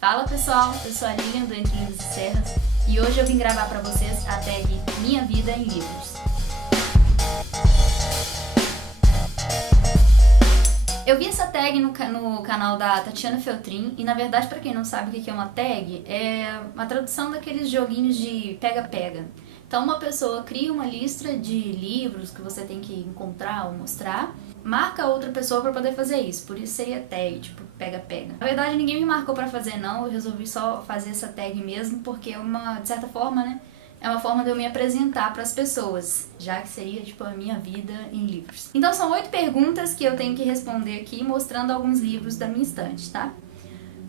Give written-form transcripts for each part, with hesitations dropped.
Fala pessoal, eu sou a Lilian do Entre Livros e Serras e hoje eu vim gravar para vocês a tag Minha Vida em Livros. Eu vi essa tag no canal da Tatiana Feltrin e na verdade, para quem não sabe o que é uma tag, é uma tradução daqueles joguinhos de pega-pega. Então uma pessoa cria uma lista de livros que você tem que encontrar ou mostrar, marca outra pessoa para poder fazer isso, por isso seria tag, tipo pega-pega. Na verdade ninguém me marcou para fazer não, eu resolvi só fazer essa tag mesmo porque é uma, de certa forma, né, é uma forma de eu me apresentar para as pessoas, já que seria tipo a minha vida em livros. Então são 8 perguntas que eu tenho que responder aqui, mostrando alguns livros da minha estante, tá?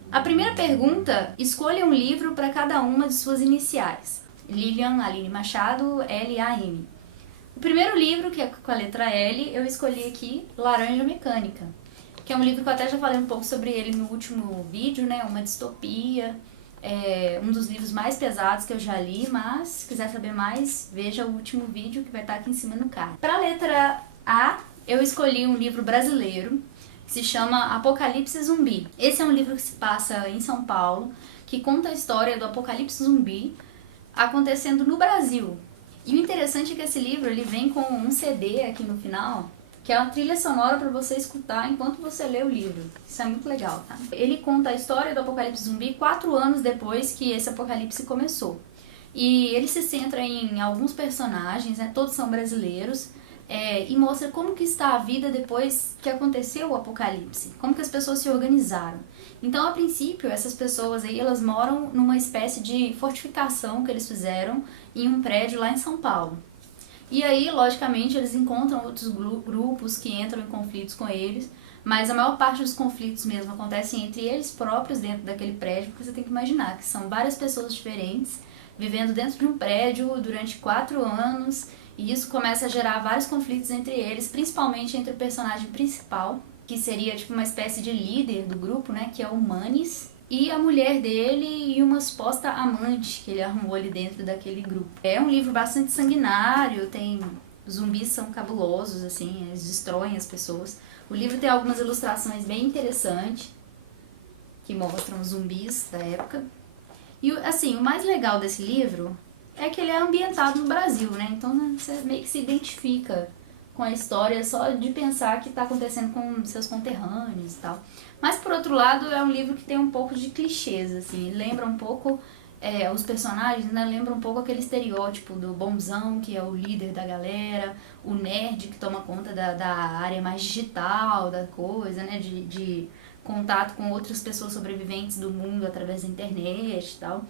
A primeira pergunta, escolha um livro para cada uma de suas iniciais. Lilian Aline Machado, L-A-M. O primeiro livro, que é com a letra L, eu escolhi aqui Laranja Mecânica, que é um livro que eu até já falei um pouco sobre ele no último vídeo, né? Uma distopia, um dos livros mais pesados que eu já li, mas se quiser saber mais, veja o último vídeo que vai estar aqui em cima no card. Para a letra A, eu escolhi um livro brasileiro que se chama Apocalipse Zumbi. Esse é um livro que se passa em São Paulo, que conta a história do apocalipse zumbi acontecendo no Brasil. E o interessante é que esse livro ele vem com um CD aqui no final, que é uma trilha sonora para você escutar enquanto você lê o livro. Isso é muito legal, tá? Ele conta a história do apocalipse zumbi 4 anos depois que esse apocalipse começou. E ele se centra em alguns personagens, né? Todos são brasileiros, e mostra como que está a vida depois que aconteceu o apocalipse, como que as pessoas se organizaram. Então, a princípio, essas pessoas aí, elas moram numa espécie de fortificação que eles fizeram em um prédio lá em São Paulo. E aí, logicamente, eles encontram outros grupos que entram em conflitos com eles, mas a maior parte dos conflitos mesmo acontecem entre eles próprios dentro daquele prédio, porque você tem que imaginar que são várias pessoas diferentes vivendo dentro de um prédio durante 4 anos, e isso começa a gerar vários conflitos entre eles, principalmente entre o personagem principal, que seria tipo uma espécie de líder do grupo, né, que é o Manis, e a mulher dele e uma suposta amante que ele arrumou ali dentro daquele grupo. É um livro bastante sanguinário, tem zumbis são cabulosos, assim, eles destroem as pessoas. O livro tem algumas ilustrações bem interessantes, que mostram os zumbis da época. E, assim, o mais legal desse livro é que ele é ambientado no Brasil, né? Então você meio que se identifica com a história só de pensar que está acontecendo com seus conterrâneos e tal. Mas, por outro lado, é um livro que tem um pouco de clichês, assim, lembra um pouco, os personagens, né, lembra um pouco aquele estereótipo do bonzão, que é o líder da galera, o nerd que toma conta da área mais digital da coisa, né, de contato com outras pessoas sobreviventes do mundo através da internet e tal.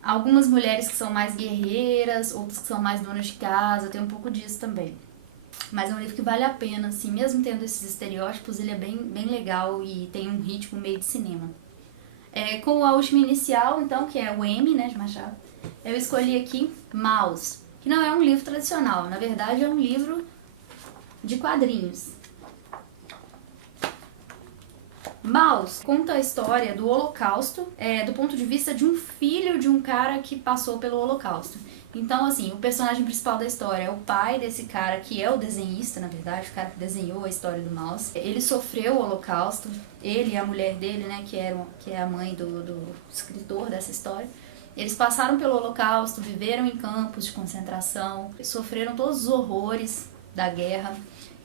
Algumas mulheres que são mais guerreiras, outras que são mais donas de casa, tem um pouco disso também. Mas é um livro que vale a pena, assim, mesmo tendo esses estereótipos, ele é bem legal e tem um ritmo meio de cinema. Com a última inicial, então, que é o M, né, de Machado, eu escolhi aqui Maus, que não é um livro tradicional, na verdade é um livro de quadrinhos. Maus conta a história do Holocausto, do ponto de vista de um filho de um cara que passou pelo Holocausto. Então, assim, o personagem principal da história é o pai desse cara, que é o desenhista, na verdade, o cara que desenhou a história do Maus. Ele sofreu o Holocausto, ele e a mulher dele, né, que é a mãe do escritor dessa história. Eles passaram pelo Holocausto, viveram em campos de concentração, sofreram todos os horrores da guerra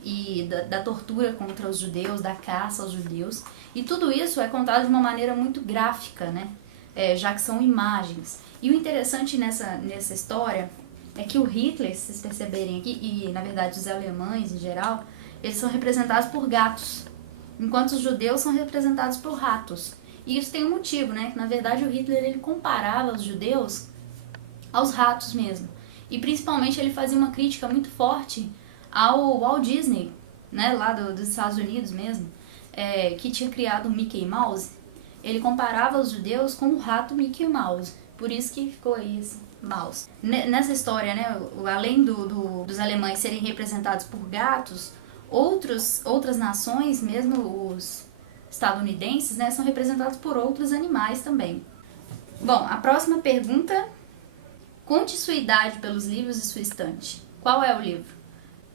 e da tortura contra os judeus, da caça aos judeus. E tudo isso é contado de uma maneira muito gráfica, né? Já que são imagens. E o interessante nessa história é que o Hitler, se vocês perceberem aqui, e na verdade os alemães em geral, eles são representados por gatos, enquanto os judeus são representados por ratos. E isso tem um motivo, né? Que na verdade o Hitler ele comparava os judeus aos ratos mesmo. E principalmente ele fazia uma crítica muito forte ao Walt Disney, né? Lá dos Estados Unidos mesmo, que tinha criado o Mickey Mouse. Ele comparava os judeus com o rato Mickey Mouse. Por isso que ficou aí esse Mouse. Nessa história, né, além dos alemães serem representados por gatos, outras nações, mesmo os estadunidenses, né, são representados por outros animais também. Bom, a próxima pergunta. Conte sua idade pelos livros de sua estante. Qual é o livro?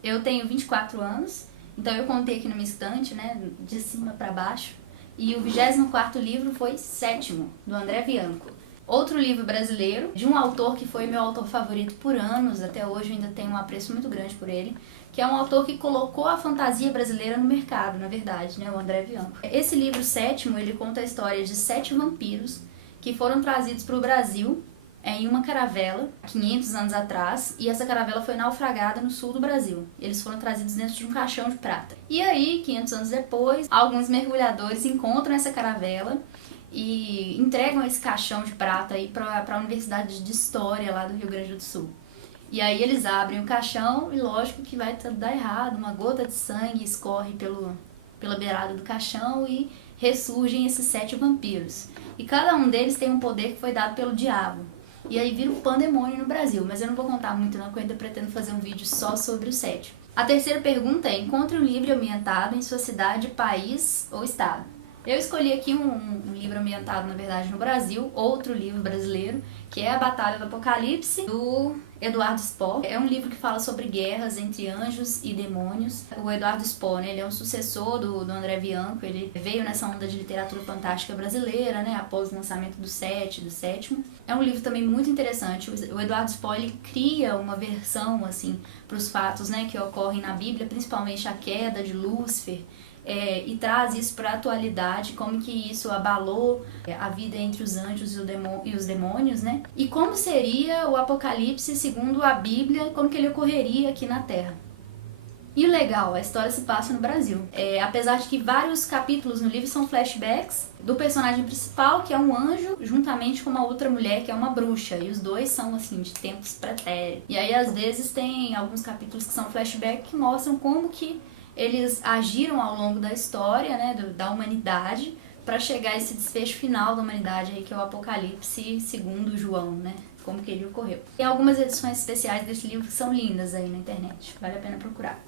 Eu tenho 24 anos, então eu contei aqui na minha estante, né, de cima para baixo. E o 24º livro foi Sétimo, do André Bianco. Outro livro brasileiro, de um autor que foi meu autor favorito por anos, até hoje eu ainda tenho um apreço muito grande por ele, que é um autor que colocou a fantasia brasileira no mercado, na verdade, né, o André Bianco. Esse livro Sétimo, ele conta a história de 7 vampiros que foram trazidos para o Brasil em uma caravela, 500 anos atrás, e essa caravela foi naufragada no sul do Brasil. Eles foram trazidos dentro de um caixão de prata. E aí, 500 anos depois, alguns mergulhadores encontram essa caravela e entregam esse caixão de prata aí para a Universidade de História lá do Rio Grande do Sul. E aí eles abrem o caixão e lógico que vai dar errado, uma gota de sangue escorre pela beirada do caixão e ressurgem esses 7 vampiros. E cada um deles tem um poder que foi dado pelo diabo. E aí vira um pandemônio no Brasil, mas eu não vou contar muito não, porque eu ainda pretendo fazer um vídeo só sobre o 7. A terceira pergunta é: encontre um livro ambientado em sua cidade, país ou estado. Eu escolhi aqui um livro ambientado, na verdade, no Brasil, outro livro brasileiro, que é A Batalha do Apocalipse, do Eduardo Spohr. É um livro que fala sobre guerras entre anjos e demônios. O Eduardo Spohr, né, ele é um sucessor do André Bianco, ele veio nessa onda de literatura fantástica brasileira, né, após o lançamento do Sétimo. É um livro também muito interessante. O Eduardo Spohr, ele cria uma versão, assim, para os fatos, né, que ocorrem na Bíblia, principalmente a queda de Lúcifer, e traz isso para a atualidade, como que isso abalou a vida entre os anjos e os demônios, né? E como seria o Apocalipse segundo a Bíblia, como que ele ocorreria aqui na Terra. E o legal, a história se passa no Brasil. Apesar de que vários capítulos no livro são flashbacks do personagem principal, que é um anjo, juntamente com uma outra mulher, que é uma bruxa. E os dois são, assim, de tempos pretéritos. E aí, às vezes, tem alguns capítulos que são flashback que mostram como que eles agiram ao longo da história, né, da humanidade, para chegar a esse desfecho final da humanidade, aí, que é o Apocalipse segundo João, né, como que ele ocorreu. Tem algumas edições especiais desse livro que são lindas aí na internet, vale a pena procurar.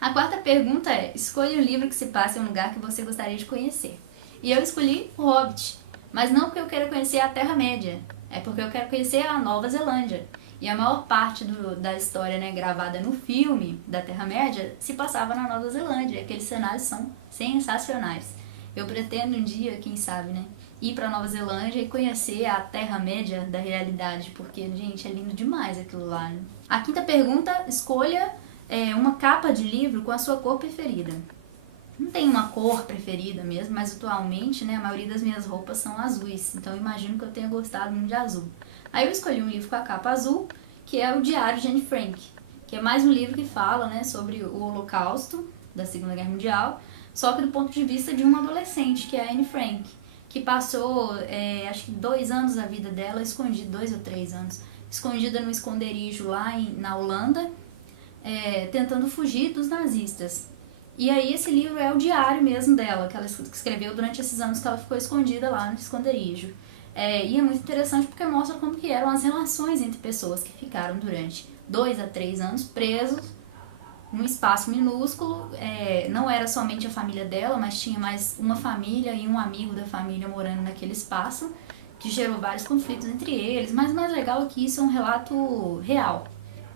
A quarta pergunta é: escolha um livro que se passe em um lugar que você gostaria de conhecer. E eu escolhi O Hobbit, mas não porque eu quero conhecer a Terra-média, é porque eu quero conhecer a Nova Zelândia. E a maior parte da história, né, gravada no filme da Terra-média se passava na Nova Zelândia. Aqueles cenários são sensacionais. Eu pretendo um dia, quem sabe, né, ir para Nova Zelândia e conhecer a Terra-média da realidade, porque, gente, é lindo demais aquilo lá, né? A quinta pergunta: escolha uma capa de livro com a sua cor preferida. Não tem uma cor preferida mesmo, mas atualmente, né, a maioria das minhas roupas são azuis, então eu imagino que eu tenha gostado muito de azul. Aí eu escolhi um livro com a capa azul, que é o Diário de Anne Frank, que é mais um livro que fala, né, sobre o Holocausto da Segunda Guerra Mundial, só que do ponto de vista de uma adolescente, que é a Anne Frank, que passou, acho que 2 anos da vida dela escondida, 2 ou 3 anos, escondida num esconderijo lá na Holanda, tentando fugir dos nazistas. E aí esse livro é o diário mesmo dela, que ela escreveu durante esses anos que ela ficou escondida lá no esconderijo. E é muito interessante porque mostra como que eram as relações entre pessoas que ficaram durante 2 a 3 anos presos num espaço minúsculo. Não era somente a família dela, mas tinha mais uma família e um amigo da família morando naquele espaço, que gerou vários conflitos entre eles. Mas o mais legal é que isso é um relato real.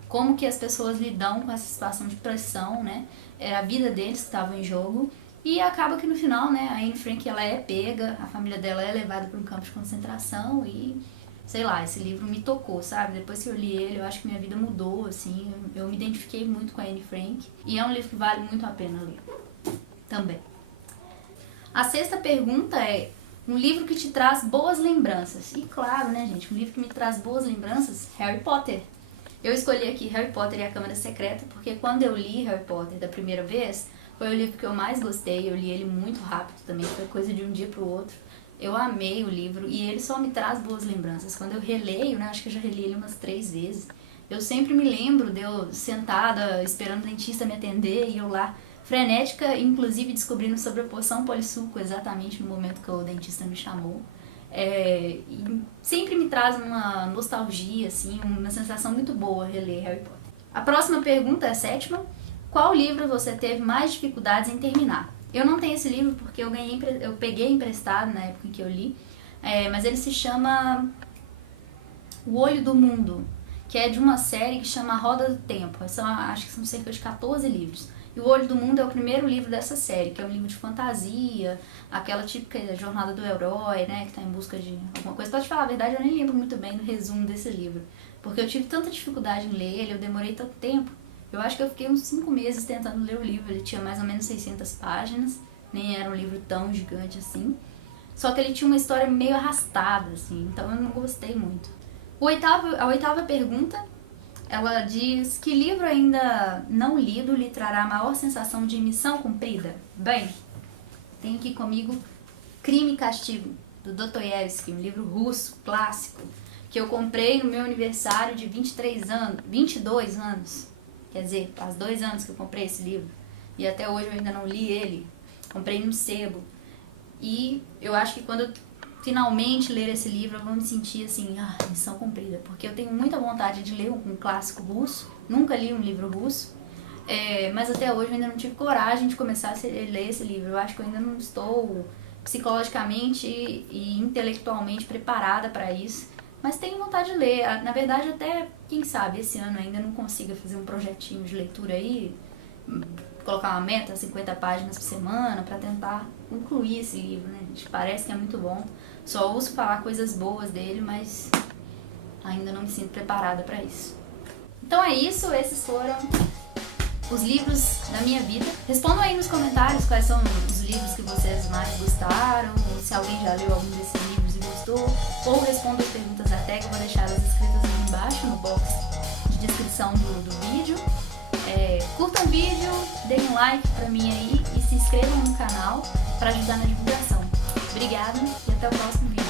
Como que as pessoas lidam com essa situação de pressão, né? Era a vida deles que estava em jogo. E acaba que no final, né, a Anne Frank, ela é pega, a família dela é levada para um campo de concentração e, sei lá, esse livro me tocou, sabe? Depois que eu li ele, eu acho que minha vida mudou, assim, eu me identifiquei muito com a Anne Frank e é um livro que vale muito a pena ler também. A sexta pergunta é: um livro que te traz boas lembranças. E claro, né, gente, um livro que me traz boas lembranças, Harry Potter. Eu escolhi aqui Harry Potter e a Câmara Secreta porque quando eu li Harry Potter da primeira vez, foi o livro que eu mais gostei. Eu li ele muito rápido também, foi coisa de um dia pro outro. Eu amei o livro e ele só me traz boas lembranças. Quando eu releio, né, acho que eu já reli ele umas 3 vezes, eu sempre me lembro de eu sentada esperando o dentista me atender e eu lá frenética, inclusive descobrindo sobre a poção polissuco exatamente no momento que o dentista me chamou. E sempre me traz uma nostalgia, assim, uma sensação muito boa reler Harry Potter. A próxima pergunta é a sétima: qual livro você teve mais dificuldades em terminar? Eu não tenho esse livro porque eu peguei emprestado na época em que eu li, mas ele se chama O Olho do Mundo, que é de uma série que chama A Roda do Tempo. Acho que são cerca de 14 livros. E O Olho do Mundo é o primeiro livro dessa série, que é um livro de fantasia, aquela típica jornada do herói, né, que tá em busca de alguma coisa. Pra te falar a verdade, eu nem lembro muito bem do resumo desse livro, porque eu tive tanta dificuldade em ler ele, eu demorei tanto tempo. Eu acho que eu fiquei uns 5 meses tentando ler o livro, ele tinha mais ou menos 600 páginas, nem era um livro tão gigante assim. Só que ele tinha uma história meio arrastada, assim, então eu não gostei muito. A oitava pergunta, ela diz: que livro ainda não lido lhe trará a maior sensação de missão cumprida? Bem, tenho aqui comigo Crime e Castigo, do Dostoiévski, um livro russo, clássico, que eu comprei no meu aniversário de 22 anos. Quer dizer, faz 2 anos que eu comprei esse livro e até hoje eu ainda não li ele. Comprei no sebo. E eu acho que quando eu finalmente ler esse livro eu vou me sentir assim, missão cumprida. Porque eu tenho muita vontade de ler um clássico russo. Nunca li um livro russo. Mas até hoje eu ainda não tive coragem de começar a ler esse livro. Eu acho que eu ainda não estou psicologicamente e intelectualmente preparada para isso. Mas tenho vontade de ler. Na verdade, até, quem sabe, esse ano ainda não consiga fazer um projetinho de leitura aí, colocar uma meta, 50 páginas por semana, para tentar concluir esse livro, né? Parece que é muito bom. Só ouço falar coisas boas dele, mas ainda não me sinto preparada para isso. Então é isso, esses foram os livros da minha vida. Respondam aí nos comentários quais são os livros que vocês mais gostaram, ou se alguém já leu algum desses livros e gostou, ou respondam as perguntas da tag, eu vou deixar elas escritas aqui embaixo no box de descrição do vídeo. Curtam o vídeo, deem um like pra mim aí e se inscrevam no canal para ajudar na divulgação. Obrigada e até o próximo vídeo.